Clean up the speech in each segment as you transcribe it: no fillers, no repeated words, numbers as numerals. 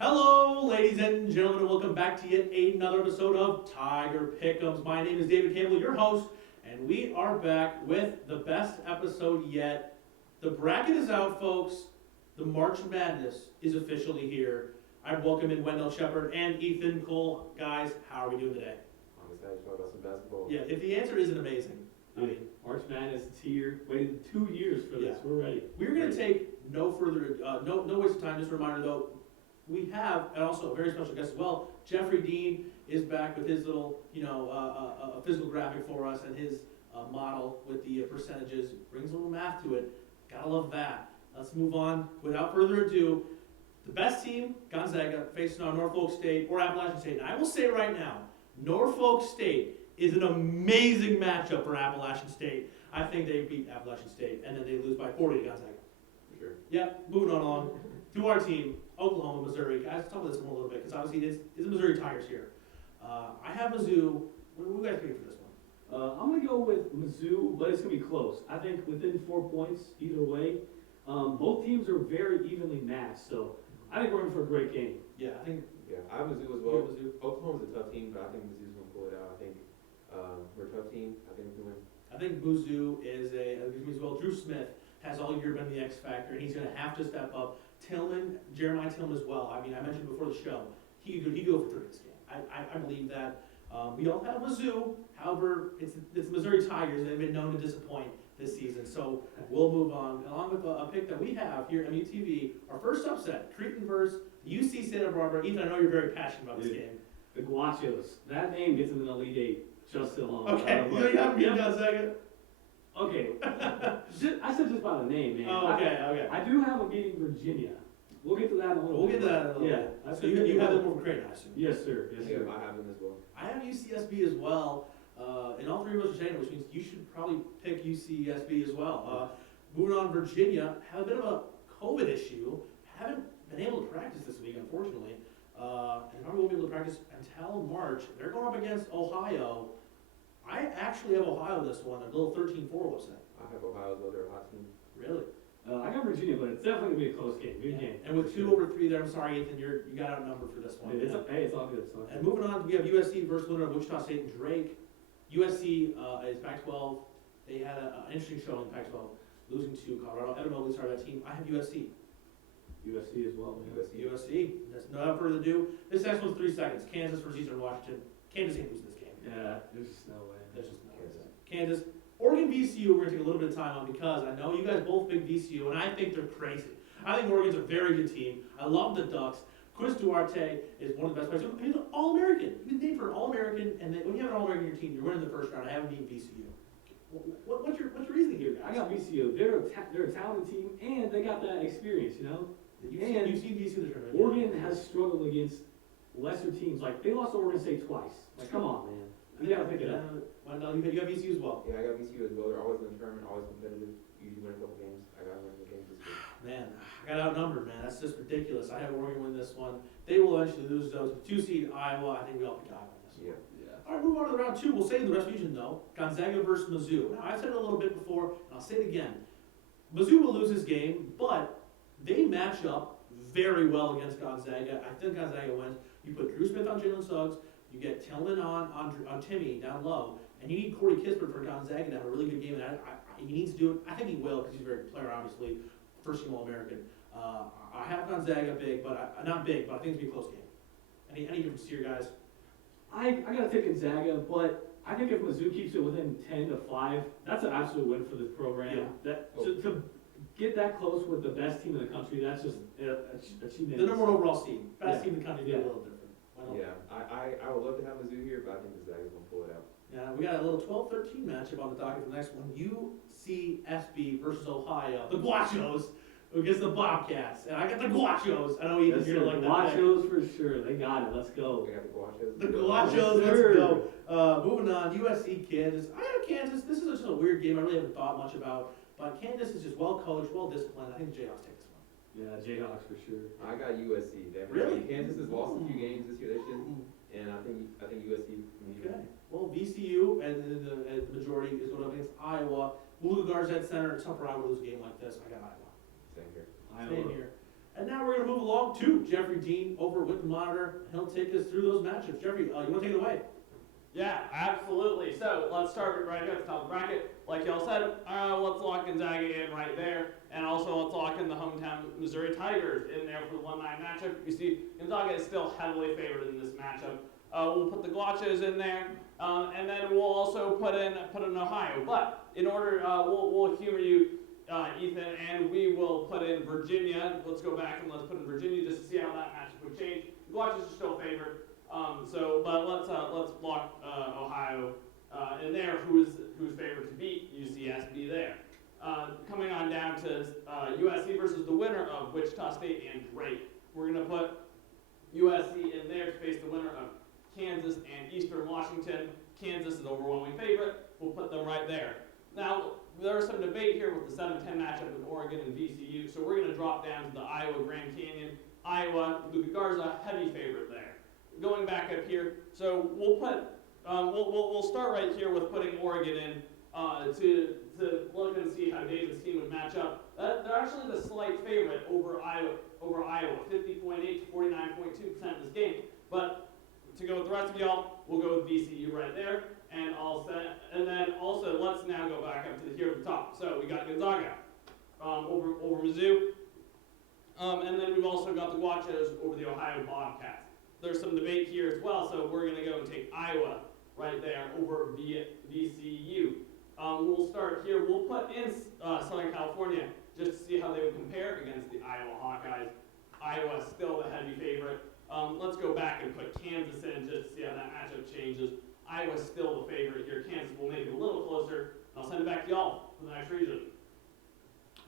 Hello, ladies and gentlemen, and welcome back to yet another episode of Tiger Pick'ems. My name is David Campbell, your host, and we are back with the best episode yet. The bracket is out, folks. The March Madness is officially here. I welcome in Wendell Shepard and Ethan Cole. Guys, how are we doing today? I'm excited to talk about some basketball. Yeah, if the answer isn't amazing, I mean, March Madness is here. Waited 2 years for this. Yeah. We're ready. we're going to take no waste of time. Just a reminder, though, we have, and also a very special guest as well, Jeffrey Dean is back with his little, a physical graphic for us and his model with the percentages. Brings a little math to it. Gotta love that. Let's move on. Without further ado, the best team, Gonzaga, facing on Norfolk State or Appalachian State. And I will say right now, Norfolk State is an amazing matchup for Appalachian State. I think they beat Appalachian State, and then they lose by 40 to Gonzaga. For sure. Yep, moving on along to our team, Oklahoma, Missouri. Guys, let's talk about this one a little bit, because obviously it's the Missouri Tigers here. I have Mizzou. What do you guys think for this one? I'm going to go with Mizzou, but it's going to be close. I think within 4 points either way. Both teams are very evenly matched, so I think we're in for a great game. Yeah, I think Yeah, I have Mizzou as we well. have Mizzou. Oklahoma's a tough team, but I think Mizzou's going to pull it out. I think we're a tough team. I think we can win. I think Mizzou is as well. Drew Smith has all year been the X factor, and he's going to have to step up. Jeremiah Tillman as well. I mean, I mentioned before the show, he could go for 30 this game. I believe that. We all have Mizzou. However, it's the Missouri Tigers. They've been known to disappoint this season. So we'll move on. Along with a pick that we have here at MUTV, our first upset, Creighton versus UC Santa Barbara. Ethan, I know you're very passionate about this game. The Guachos. That name gets in the Elite Eight just alone. Okay, you have to be Gonzaga. Okay. I said just by the name, man. Oh, okay. I do have them beating Virginia. We'll get to that in a little We'll bit. get to that in a little bit. Yeah. So you have them over Creighton, I assume. Yes, sir. Yes, Yeah, sir. I have them as well. I have UCSB as well, and all three of us are saying it, which means you should probably pick UCSB as well. Moving on, Virginia had a bit of a COVID issue. Haven't been able to practice this week, unfortunately, and probably won't be able to practice until March. They're going up against Ohio. I actually have Ohio this one, a little 13-4 upset. I have Ohio as well. They're a hot team. Really? I got Virginia, but it's definitely going to be a close game. Good game. And with 2/3 there, I'm sorry, Ethan, you got outnumbered for this one. Hey, it's all good. It's all good. And moving on, we have USC versus winner of Wichita State and Drake. USC is Pac-12. They had an interesting showing in Pac-12, losing to Colorado. Evan Mobley started that team. I have USC. USC as well, man. USC. That's no further ado. This next one's 3 seconds. Kansas versus Eastern Washington. Kansas ain't losing this game. Yeah, there's just no way. There's just no Kansas. Kansas. Oregon VCU, we're going to take a little bit of time on because I know you guys both pick VCU, and I think they're crazy. I think Oregon's a very good team. I love the Ducks. Chris Duarte is one of the best players. He's an All-American. He's been named for an All-American, and then when you have an All-American in your team, you're winning the first round. I haven't beaten VCU. What's your reasoning here, guys? I got VCU. They're a talented team, and they got that experience, you know? You've seen VCU in the tournament. Oregon has struggled against lesser teams. Like, they lost to Oregon State twice. Like, come on, man. You gotta pick it up. Well, no, you got VCU as well. Yeah, I got VCU as well. They're always in the tournament, always competitive. Usually win a couple games. I got to win the games this week. Man, I got outnumbered, man. That's just ridiculous. I have Oregon win this one. They will eventually lose those. 2 seed Iowa. I think we all pick Iowa in this one. Yeah. All right, move on to the round 2. We'll say in the West Region, though. Gonzaga versus Mizzou. Now, I said it a little bit before, and I'll say it again. Mizzou will lose this game, but they match up very well against Gonzaga. I think Gonzaga wins. You put Drew Smith on Jalen Suggs. You get Tillman on Timmy down low. And you need Corey Kispert for Gonzaga to have a really good game. And he needs to do it. I think he will because he's a very good player, obviously. First team All-American. I have Gonzaga big, but not big, but I think it's going to be a close game. Any difference here, guys? I gotta take Gonzaga, but I think if Mizzou keeps it within 10 to 5, that's an absolute win for this program. Yeah. To get that close with the best team in the country, that's just achievement. The number one overall seed. Best Yeah. team in the country is a little different. Yeah, I would love to have Mizzou here, but I think Gonzaga's going to pull it out. Yeah, we got a little 12-13 matchup on the docket for the next one. UCSB versus Ohio. The Guachos against the Bobcats. And I got the Guachos. I know Ethan here like that. Guachos for sure. They got it. Let's go. We got the Guachos. The Guachos, let's go. Moving on, USC, Kansas. I have Kansas. This is just a weird game I really haven't thought much about. But Kansas is just well coached, well disciplined. I think the Jayhawks take this one. Yeah, Jayhawks for sure. I got USC. Definitely. Really? Kansas has lost a few games this year. They shouldn't. And I think USC. Okay. Well, VCU and the majority is going up against Iowa. Luka Garza at center. It's tough for Iowa to lose a game like this. I got Iowa. Same here. Same here. And now we're gonna move along to Jeffrey Dean over with the monitor. He'll take us through those matchups. Jeffrey, you wanna take it away? Yeah, absolutely. So let's start right here at the top of the bracket. Like y'all said, let's lock Gonzaga in right there. And also let's lock in the hometown Missouri Tigers in there for the 1-9 matchup. You see, Gonzaga is still heavily favored in this matchup. We'll put the Gloches in there, and then we'll also put in Ohio. But in order, we'll humor you, Ethan, and we will put in Virginia. Let's go back and let's put in Virginia just to see how that matchup would change. The Gloches are still favored. But let's block Ohio in there, who's favored to beat UCSB there. Coming on down to USC versus the winner of Wichita State and Drake. We're gonna put USC in there to face the winner of Kansas and Eastern Washington. Kansas is overwhelming favorite. We'll put them right there. Now there's some debate here with the 7-10 matchup with Oregon and VCU, so we're gonna drop down to the Iowa Grand Canyon. Iowa, Luka Garza, heavy favorite there. Going back up here, so we'll put we'll start right here with putting Oregon in to look and see how David's team would match up. They're actually the slight favorite over Iowa, 50.8 to 49.2% in this game. But to go with the rest of y'all, we'll go with VCU right there, and then also let's now go back up to here at the top. So we got Gonzaga over Mizzou, and then we've also got the Guachos over the Ohio Bobcats. There's some debate here as well, so we're going to go and take Iowa right there over VCU. We'll start here. We'll put in Southern California just to see how they would compare against the Iowa Hawkeyes. Iowa still the heavy favorite. Let's go back and put Kansas in just to see how that matchup changes. Iowa's still the favorite here. Kansas will make it a little closer. I'll send it back to y'all for the next region.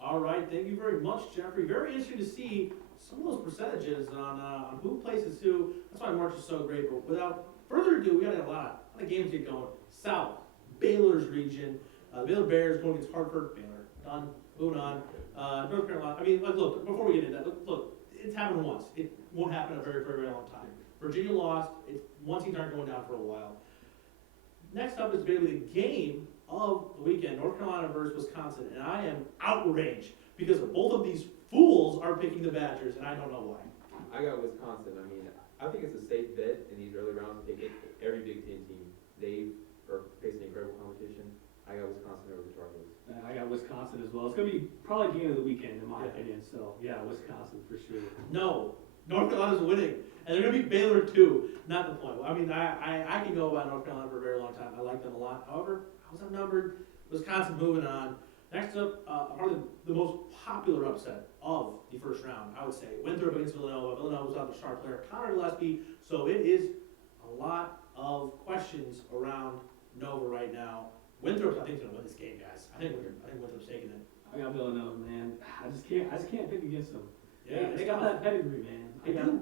All right, thank you very much, Jeffrey. Very interesting to see some of those percentages on who places who. That's why March is so great. But without further ado, we got a lot of games to get going. South, Baylor's region, the Baylor Bears going against Hartford. Baylor, done. Moving on. North Carolina. I mean, look, before we get into that, look, it's happened once. It won't happen in a very, very, very long time. Virginia lost. It's one team aren't going down for a while. Next up is basically the game of the weekend, North Carolina versus Wisconsin, and I am outraged because both of these fools are picking the Badgers, and I don't know why. I got Wisconsin. I mean, I think it's a safe bet in these early rounds to pick every Big Ten team. They are facing incredible competition. I got Wisconsin over the Tar Heels. I got Wisconsin as well. It's gonna be probably game of the weekend in my opinion. So yeah, Wisconsin for sure. No, North Carolina's winning, and they're going to beat Baylor too. Not the point. I mean, I can go about North Carolina for a very long time. I like them a lot. However, I was outnumbered. Wisconsin moving on. Next up, probably the most popular upset of the first round, I would say. Winthrop against Villanova. Villanova was without the star player Connor Gillespie, so it is a lot of questions around Nova right now. Winthrop, I think, is going to win this game, guys. I think Winthrop's taking it. I got Villanova, man. I just can't pick against them. Yeah, they got that pedigree, man.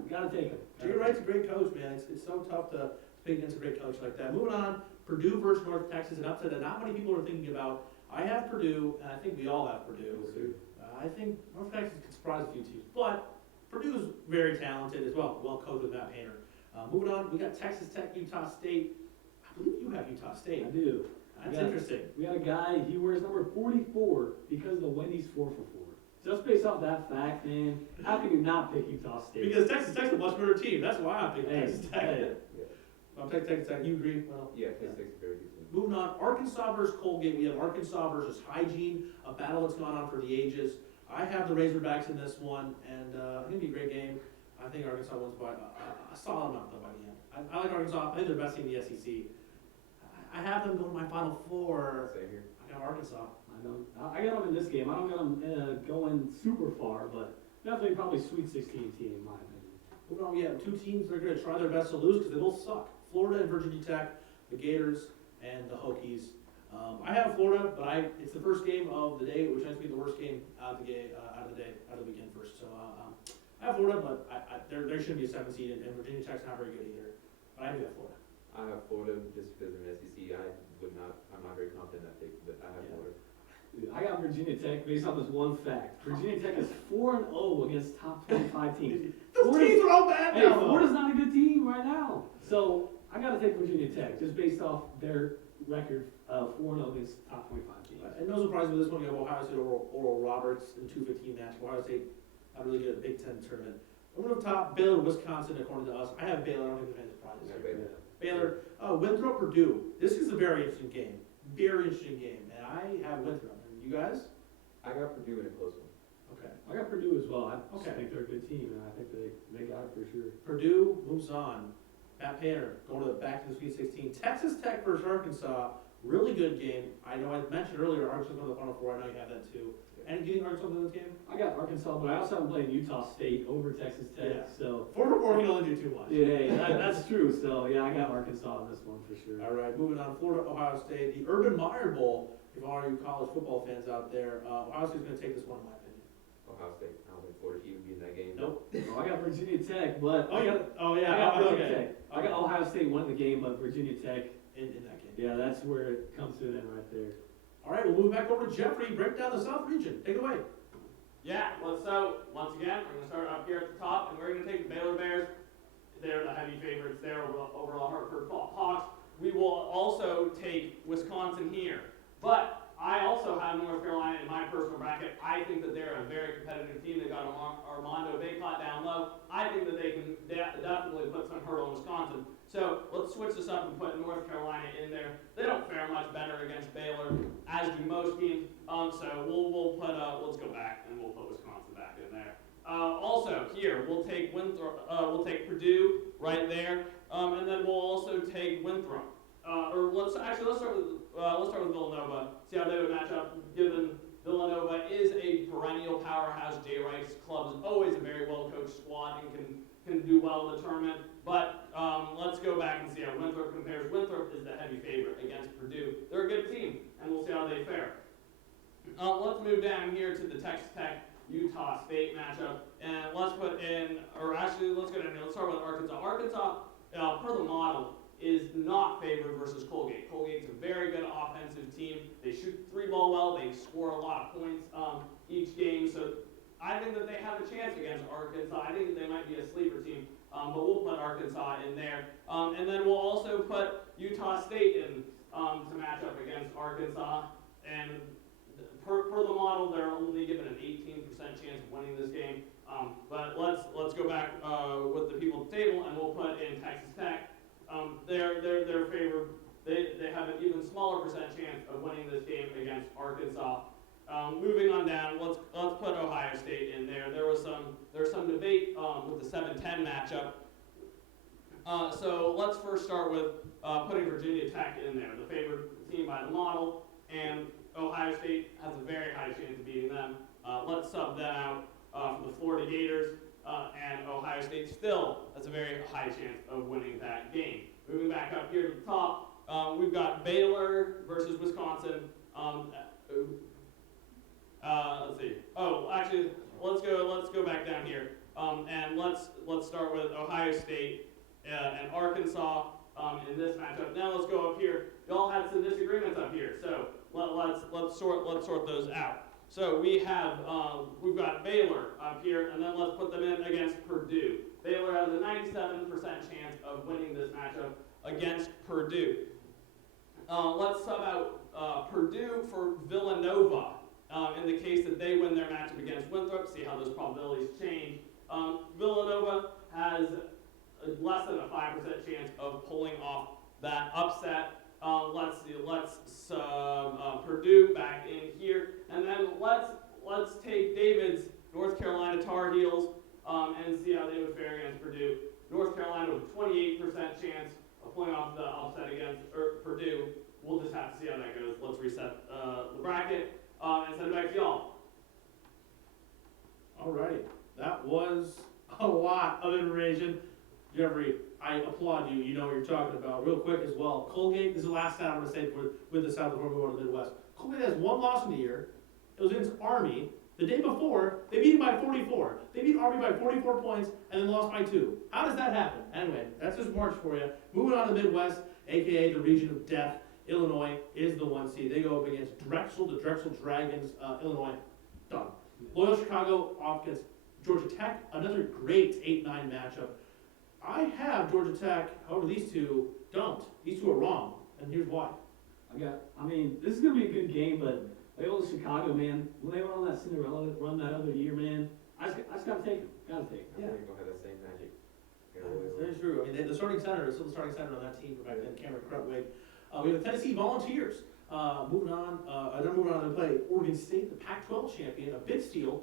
Gotta take them. Jay Wright's a great coach, man. It's so tough to pick against a great coach like that. Moving on, Purdue versus North Texas, an upset that not many people are thinking about. I have Purdue, and I think we all have Purdue. I think North Texas could surprise a few teams, but Purdue's very talented as well. Well coached with Matt Painter. Moving on, we got Texas Tech, Utah State. I believe you have Utah State. I do. That's interesting. We got a guy, he wears number 44 because the Wendy's 4 for 4. Just based off that fact, man, how can you not pick Utah State? Because Texas Tech's a much better team. That's why I'm picking Texas Tech. Hey. I'll take Texas Tech. You agree? Well, Yeah, Texas Tech's a very good team. moving on, Arkansas versus Colgate. We have Arkansas versus Hygiene, a battle that's gone on for the ages. I have the Razorbacks in this one, and it's going to be a great game. I think Arkansas wins by a solid amount, though, by the end. I like Arkansas. I think they're the best team in the SEC. I have them going to my Final Four. Same here. I got Arkansas. I got them in this game. I don't got them going super far, but definitely probably Sweet 16 team in my opinion. Moving on, we have two teams that are going to try their best to lose because they both suck. Florida and Virginia Tech, the Gators and the Hokies. I have Florida, but it's the first game of the day, which tends to be the worst game out of the weekend first. So I have Florida, but there should be a 7 seed, and Virginia Tech's not very good either. But I do have Florida. I have Florida just because they're an SEC. I'm not very confident in that pick, but I have Florida. Dude, I got Virginia Tech based on this one fact. Virginia Tech is 4-0 against top 25 teams. Those teams are all bad now. Florida's not a good team right now. So I got to take Virginia Tech just based off their record of 4-0 against top 25 teams. And no surprise with this one, you have Ohio State Oral Roberts in 2-15 match. Ohio State really good Big Ten tournament. Over the top, Baylor, Wisconsin, according to us. I have Baylor. I don't think there's any surprises Yeah, here. Baylor. Baylor, Winthrop, Purdue. This is a very interesting game. Very interesting game. And I have Winthrop. And you guys? I got Purdue in a close one. Okay. I got Purdue as well. I just Okay. think they're a good team, and I think they got it for sure. Purdue moves on. Matt Painter going to the back to the Sweet 16. Texas Tech versus Arkansas. Really good game. I know I mentioned earlier Arkansas going to the Final Four. I know you have that too. And do you think Arkansas wins this game? I got Arkansas, but I also am playing Utah State over Texas Tech, Yeah. so. 4-4 can only do too much. Yeah, that's true. So yeah, I got Arkansas on this one for sure. All right, moving on. Florida, Ohio State. The Urban Meyer Bowl. If all you college football fans out there, Ohio State's going to take this one, in my opinion. Ohio State. I don't think Florida should even be in that game. Nope. Oh, I got Virginia Tech, but Oh, I got, yeah. I got Virginia Okay. Tech. I got Ohio State winning the game, but Virginia Tech, In that game. yeah, that's where it comes to an end right there. All right, we'll move back over to Jeffrey. Break down the South region. Take it away. Yeah, so once again, we're going to start up here at the top, and we're going to take the Baylor Bears. They're the heavy favorites there over the Hartford Hawks. We will also take Wisconsin here. But I also have North Carolina in my personal bracket. I think that they're a very competitive team. They've got Armando Bacot down low. I think that they can definitely put some hurt on Wisconsin. So let's switch this up and put North Carolina in there. They don't fare much better against Baylor, as do most teams. So we'll put let's go back and we'll put Wisconsin back in there. Also here we'll take we'll take Purdue right there, and then we'll also take Winthrop. Let's start with Villanova. See how they would match up. Given Villanova is a perennial powerhouse, Jay Wright's club is always a very well coached squad and can do well in the tournament. But let's go back and see how Winthrop compares. Winthrop is the heavy favorite against Purdue. They're a good team, and we'll see how they fare. Let's move down here to the Texas Tech Utah State matchup, and let's go down here. Let's start with Arkansas. Arkansas, per the model, is not favored versus Colgate. Colgate's a very good offensive team. They shoot the 3-ball well. They score a lot of points each game. So I think that they have a chance against Arkansas. I think that they might be a sleeper team. But we'll put Arkansas in there. And then we'll also put Utah State in to match up against Arkansas. And per the model, they're only given an 18% chance of winning this game. But let's go back with the people at the table, and we'll put in Texas Tech. They're favored. They have an even smaller percent chance of winning this game against Arkansas. Moving on down, let's put Ohio State in there. There was some debate with the 7-10 matchup. So let's first start with putting Virginia Tech in there, the favored team by the model, and Ohio State has a very high chance of beating them. Let's sub that out for the Florida Gators, and Ohio State still has a very high chance of winning that game. Moving back up here to the top, we've got Baylor versus Wisconsin. Let's see. Oh, actually, let's go back down here, and let's start with Ohio State and Arkansas in this matchup. Now let's go up here. Y'all had some disagreements up here, so let's sort those out. So we've got Baylor up here, and then let's put them in against Purdue. Baylor has a 97% chance of winning this matchup against Purdue. Let's sub out Purdue for Villanova. In the case that they win their matchup against Winthrop, see how those probabilities change. Villanova has less than a 5% chance of pulling off that upset. Let's Purdue back in here, and then let's take David's North Carolina Tar Heels and see how they would fare against Purdue. North Carolina with a 28% chance of pulling off the upset against Purdue. We'll just have to see how that goes. Let's reset the bracket and send it back to y'all. Alrighty, that was a lot of information. Jeffrey, I applaud you. You know what you're talking about. Real quick as well, Colgate is the last stat I'm going to say with the South before we go to the Midwest. Colgate has one loss in the year. It was against Army. The day before, they beat him by 44. They beat Army by 44 points and then lost by 2. How does that happen? Anyway, that's just March for you. Moving on to the Midwest, aka the region of death. Illinois is the 1 seed. They go up against Drexel, the Drexel Dragons. Illinois, done. Loyola Chicago off against Georgia Tech. Another great 8-9 matchup. I have Georgia Tech, however these two don't. These two are wrong, and here's why. This is going to be a good game, but Loyola Chicago, man, when they went on that Cinderella run that other year, man, I just gotta take him. Gotta take him. I think they're gonna have that same magic. That's very true. I mean, the starting center is still the starting center on that team for back then, Cameron Crutwig. We have the Tennessee Volunteers. Moving on, they're moving on to play Oregon State, the Pac-12 champion, a big steal.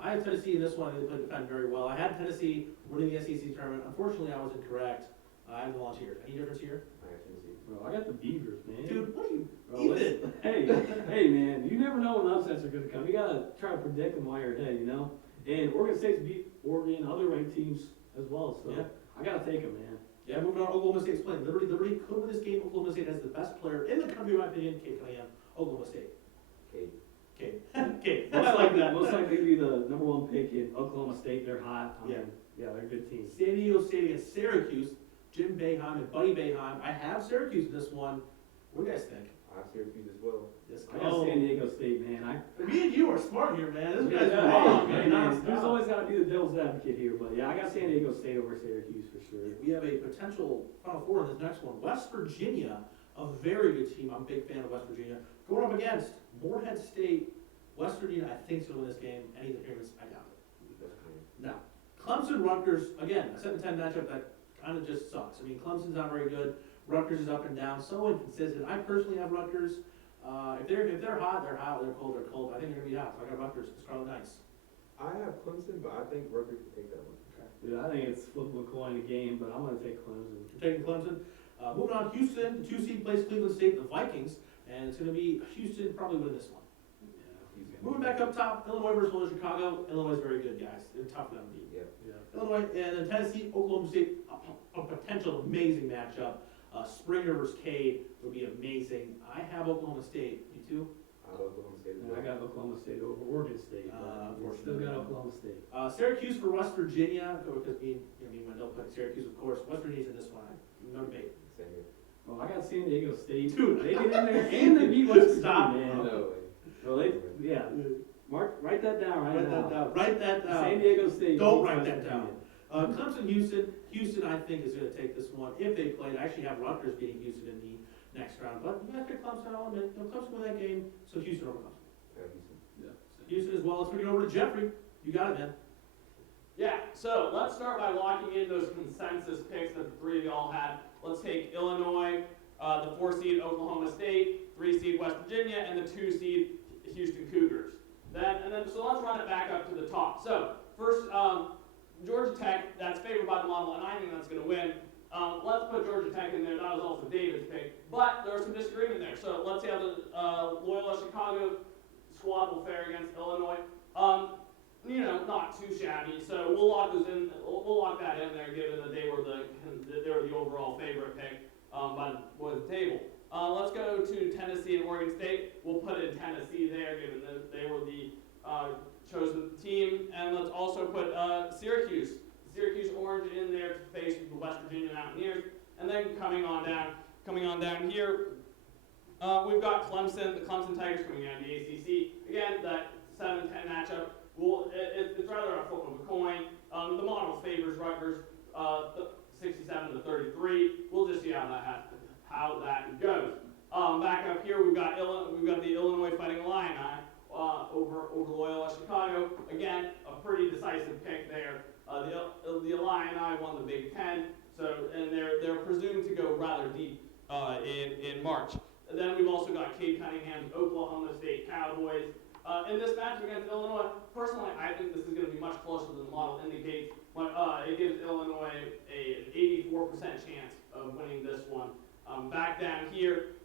I had Tennessee in this one. They played defend very well. I had Tennessee winning the SEC tournament. Unfortunately, I was incorrect. I have the Volunteers. Any difference here? I got Tennessee. Bro, I got the Beavers, man. Dude, what are you Bro, even? hey, man, you never know when upsets are gonna come. You gotta try to predict them while you're ahead, you know? And Oregon State's beat Oregon, other ranked teams as well, so Yeah. I gotta take them, man. Yeah, moving on. Oklahoma State's playing Liberty. Liberty could win this game. Oklahoma State has the best player in the country, in my opinion, Cade Cunningham. Oklahoma State. Kate. Cade. Cade. I like that. Most likely to be the number one pick in Oklahoma State. They're hot. Yeah. Yeah, they're a good team. San Diego State against Syracuse. Jim Boeheim and Buddy Boeheim. I have Syracuse in this one. What do you guys think? I have Syracuse as well. Yes, I got San Diego State, man. Me and you are smart here, man. This Yeah, guy's hey, wrong, hey, man. man, there's Nonstop. always gotta be the devil's advocate here, but yeah, I got San Diego State over Syracuse for sure. We have a potential Final Four in this next one. West Virginia, a very good team. I'm a big fan of West Virginia. Going up against Morehead State. West Virginia, I think, is going to win this game. Any interference, I doubt it. Definitely. Now, Clemson, Rutgers, again, a 7-10 matchup that kind of just sucks. I mean, Clemson's not very good. Rutgers is up and down, so inconsistent. I personally have Rutgers. If they're hot, they're hot. They're cold, they're cold. I think they're going to be hot. So I got Rutgers. The Scarlet Knights. I have Clemson, but I think Rutgers can take that one. Dude, I think it's flip of a coin game, but I'm gonna take Clemson. You're taking Clemson. Moving on, Houston, the 2 seed plays Cleveland State, the Vikings, and it's going to be Houston probably win this one. Moving back up top, Illinois versus Northern Chicago. Illinois is very good, guys. They're tough for them to beat. Yeah. Yeah. Illinois and then Tennessee, Oklahoma State, a potential amazing matchup. Springer versus Cade would be amazing. I have Oklahoma State. You too? I have Oklahoma State as Yeah, well. I got Oklahoma State over Oregon State, but still unfortunately. got Oklahoma State. Syracuse for West Virginia, because me and Wendell put Syracuse, of course. West Virginia's in this one. No debate. Same here. Oh, I got San Diego State. Dude. They get in there and they beat West Stop. Virginia, man. No way. Well, yeah. Mark, write that down right Write now. that down. Write that down. San Diego State. Don't beats write West that down. Virginia. Clemson, Houston. Houston, I think, is going to take this one if they played. I actually have Rutgers beating Houston in the next round, but you have to pick Clemson. I'll admit, Clemson win that game, so Houston over Clemson. I have Houston. Yeah. Houston as well. Let's bring it over to Jeffrey. You got it, man. Yeah, so let's start by locking in those consensus picks that the three of y'all had. Let's take Illinois, the 4 seed Oklahoma State, 3 seed West Virginia, and the 2 seed Houston Cougars. So let's run it back up to the top. So first, Georgia Tech, that's favored by the model, and I think that's going to win. Let's put Georgia Tech in there. That was also David's pick, but there was some disagreement there. So let's see how the Loyola Chicago squad will fare against Illinois. Not too shabby. So we'll lock those in. We'll lock that in there, given that they were the overall favorite pick by the table. Let's go to Tennessee and Oregon State. We'll put in Tennessee there, given that they were the chosen team. And let's also put Syracuse Orange in there to face the West Virginia Mountaineers. And then coming on down here, we've got Clemson, the Clemson Tigers coming out of the ACC. Again, that 7-10 matchup. It's rather a flip of a coin. The model favors Rutgers 67-33. We'll just see how that goes. Back up here, we've got the Illinois Fighting Illini over Loyola Chicago. Again, a pretty decisive pick there. The Illini won the Big Ten, and they're presumed to go rather deep in March. And then we've also got Cade Cunningham's Oklahoma State Cowboys. In this match against Illinois, personally, I think this is going to be much closer than the model indicates. But it gives Illinois an 84% chance of winning this one. Back down here,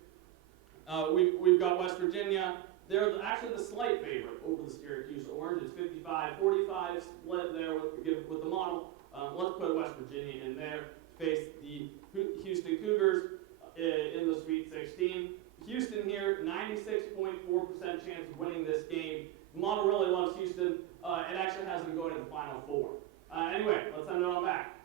we've got West Virginia. They're actually the slight favorite over the Syracuse Orange. It's 55-45 split there with the model. Let's put West Virginia in there. Face the Houston Cougars in the Sweet 16. Houston here, 96.4% chance of winning this game. The model really loves Houston. It actually has them going to the Final Four. Anyway, let's send it on back.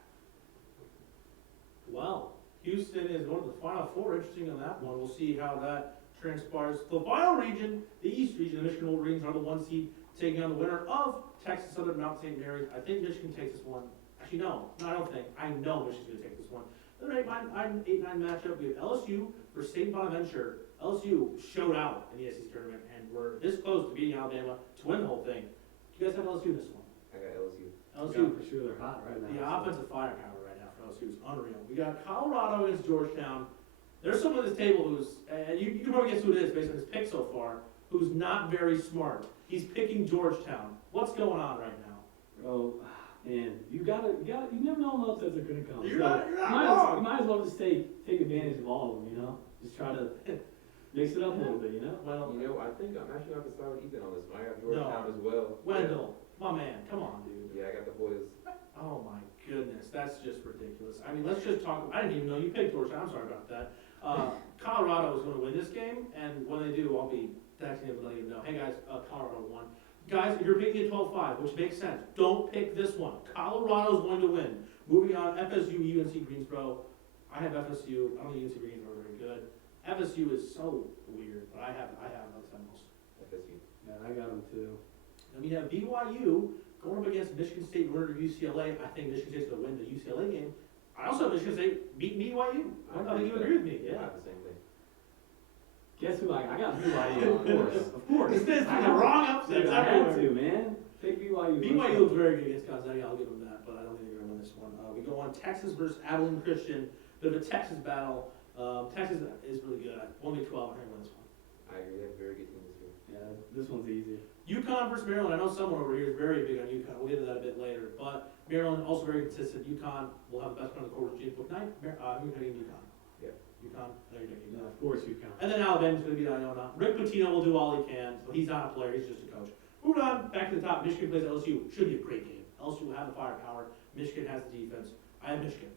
Well, Houston is going to the Final Four. Interesting on that one. We'll see how that transpires. The final region, the East region, the Michigan Wolverines are the 1 seed taking on the winner of Texas Southern Mount St. Mary's. I think Michigan takes this one. Actually, no, I don't think. I know Michigan's going to take this one. The 8-9 matchup, we have LSU for St. Bonaventure. LSU showed out in the SEC tournament and were this close to beating Alabama to win the whole thing. Do you guys have LSU in this one? I got LSU. LSU, Yeah, for sure they're hot right now. the so. offensive firepower right now for LSU is unreal. We got Colorado against Georgetown. There's someone at this table who's, and you can probably guess who it is based on his pick so far, who's not very smart. He's picking Georgetown. What's going on right now? Bro, man, you never know when upsets are gonna come. You're So, not you might as well just take advantage of all of them, you know? Just try to mix it up a little bit, you know? Well, You know, I think I'm actually going to start with Ethan on this one. I got Georgetown as well. Wendell, my man, come on, dude. Yeah, I got the boys. Oh my goodness, that's just ridiculous. I mean, let's just talk. I didn't even know you picked Georgetown. I'm sorry about that. Colorado is going to win this game, and when they do, I'll be texting him and letting him know. Hey guys, Colorado won. Guys, you're picking a 12-5, which makes sense. Don't pick this one. Colorado's going to win. Moving on, FSU, UNC Greensboro. I have FSU. I don't think UNC Greensboro are very good. FSU is so weird, but I have those Seminoles. FSU. Yeah, I got them too. Then we have BYU going up against Michigan State, winner of UCLA. I think Michigan State's going to win the UCLA game. I also have Michigan State beat BYU. I think you agree with me. Yeah, Yeah. the same thing. Guess who I got BYU, of course. Of course. This is I the got- wrong upsets Dude, I had everywhere. to, man. Take BYU. BYU looks very good against Gonzaga. I'll give them that, but I don't think they're going to win this one. We go on Texas versus Abilene Christian. Bit of a Texas battle. Texas is really good. 1-12. I think win this one. I agree. They have a very good team this year. Yeah, this one's easy. UConn versus Maryland. I know someone over here is very big on UConn. We'll get to that a bit later. But Maryland also very consistent. UConn will have the best run of the quarter. Gene Book night. Who's taking UConn? Yeah. UConn. There you go. Yeah, of course you count. And then Alabama's going to beat Iona. Rick Pitino will do all he can, but he's not a player. He's just a coach. Moving on, back to the top. Michigan plays LSU. Should be a great game. LSU will have the firepower. Michigan has the defense. I have Michigan.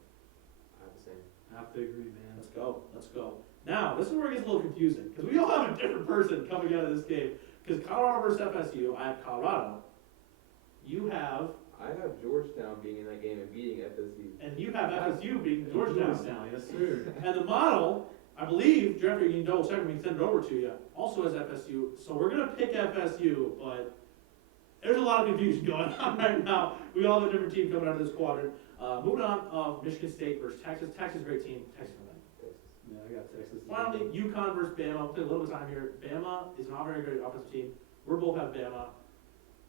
I have the same. I have to agree, man. Let's go. Let's go. Now, this is where it gets a little confusing because we all have a different person coming out of this game. Because Colorado versus FSU, I have Colorado. You have, I have Georgetown being in that game and beating FSU. and you have FSU beating Georgetown. Yes, sir. And the model, I believe, Jeffrey, you can double check and we can send it over to you, also has FSU. So we're going to pick FSU, but there's a lot of confusion going on right now. We all have a different team coming out of this quadrant. Moving on, Michigan State versus Texas. Texas, great team. Texas will win. Texas. Yeah, I got Texas. Finally, UConn versus Bama. I'll take a little bit of time here. Bama is not a very great offensive team. We're both have Bama.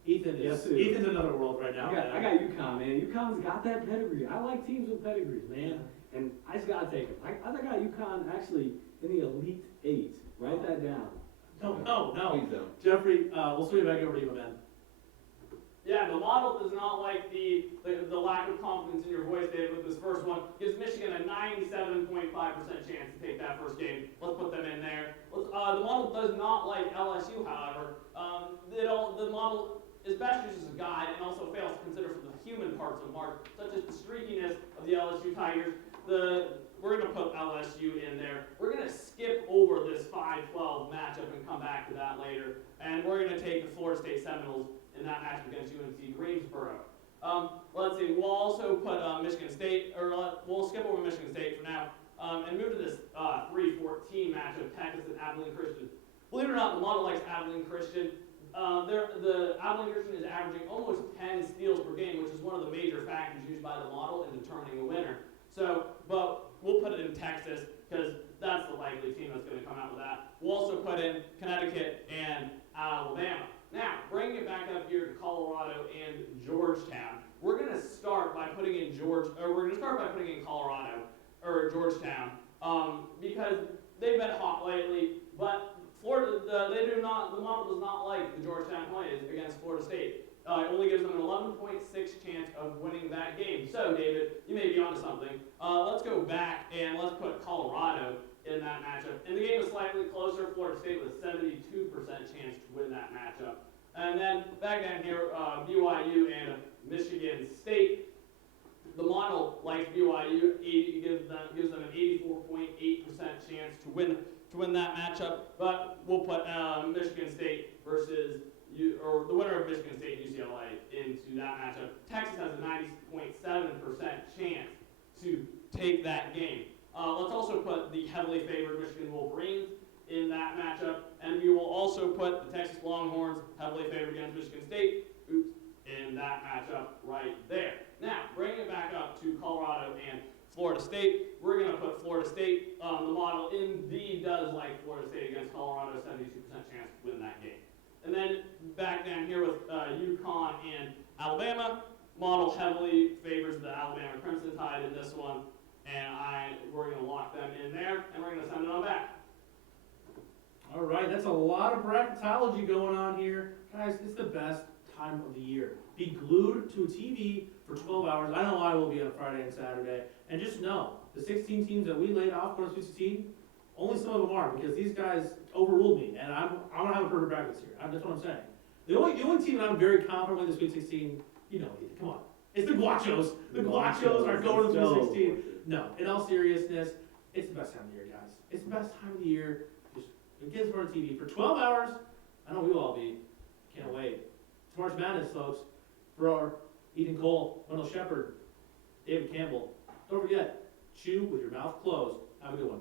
Yes, sir. Ethan's in another world right now. I got UConn, man. UConn's got that pedigree. I like teams with pedigrees, man. And I just gotta take it. I got UConn actually in the Elite Eight. Write that down. No. Please don't. Jeffrey, we'll swing it back over to you, my man. Yeah, the model does not like the lack of confidence in your voice, David, with this first one. Gives Michigan a 97.5% chance to take that first game. Let's put them in there. The model does not like LSU, however. The model is best used as a guide and also fails to consider for the human parts of Mark, such as the streakiness of the LSU Tigers. We're going to put LSU in there. We're going to skip over this 5-12 matchup and come back to that later. And we're going to take the Florida State Seminoles in that matchup against UNC Greensboro. Let's see, we'll also put Michigan State, we'll skip over Michigan State for now, and move to this 3-14 matchup, Texas and Abilene Christian. Believe it or not, the model likes Abilene Christian. The Abilene Christian is averaging almost 10 steals per game, which is one of the major factors used by the model in determining a winner. But we'll put it in Texas, because that's the likely team that's going to come out with that. We'll also put in Connecticut and Alabama. Now, bringing it back up here to Colorado and Georgetown, we're going to start by putting in Colorado or Georgetown because they've been hot lately. But Florida, the model does not like the Georgetown plays against Florida State. It only gives them an 11.6 chance of winning that game. So, David, you may be onto something. Let's go back and let's put Colorado in that matchup. And the game is slightly closer. Florida State with a 72% chance to win that matchup. And then back down here, BYU and Michigan State. The model likes BYU, gives them an 84.8% chance to win that matchup. But we'll put Michigan State versus the winner of Michigan State and UCLA into that matchup. Texas has a 90.7% chance to take that game. Let's also put the heavily favored Michigan Wolverines in that matchup, and we will also put the Texas Longhorns, heavily favored against Michigan State, in that matchup right there. Now, bringing it back up to Colorado and Florida State, we're going to put Florida State, the model indeed does like Florida State against Colorado, 72% chance to win that game. And then back down here with UConn and Alabama, model heavily favors the Alabama Crimson Tide in this one, and we're going to lock them in there, and we're going to send it on back. All right, that's a lot of bracketology going on here. Guys, it's the best time of the year. Be glued to a TV for 12 hours. I know I will be on Friday and Saturday. And just know, the 16 teams that we laid off going to 16, only some of them are, because these guys overruled me, and I don't have a perfect brackets here. That's what I'm saying. The only team that I'm very confident with this Sweet 16, you know, come on, it's the Guachos. The Guachos are going to the Sweet 16. No, in all seriousness, it's the best time of the year, guys. It's the best time of the year. Just get us on TV for 12 hours. I know we will all be. Can't wait. It's March Madness, folks. For our Ethan Cole, Wendell Shepard, David Campbell. Don't forget, chew with your mouth closed. Have a good one.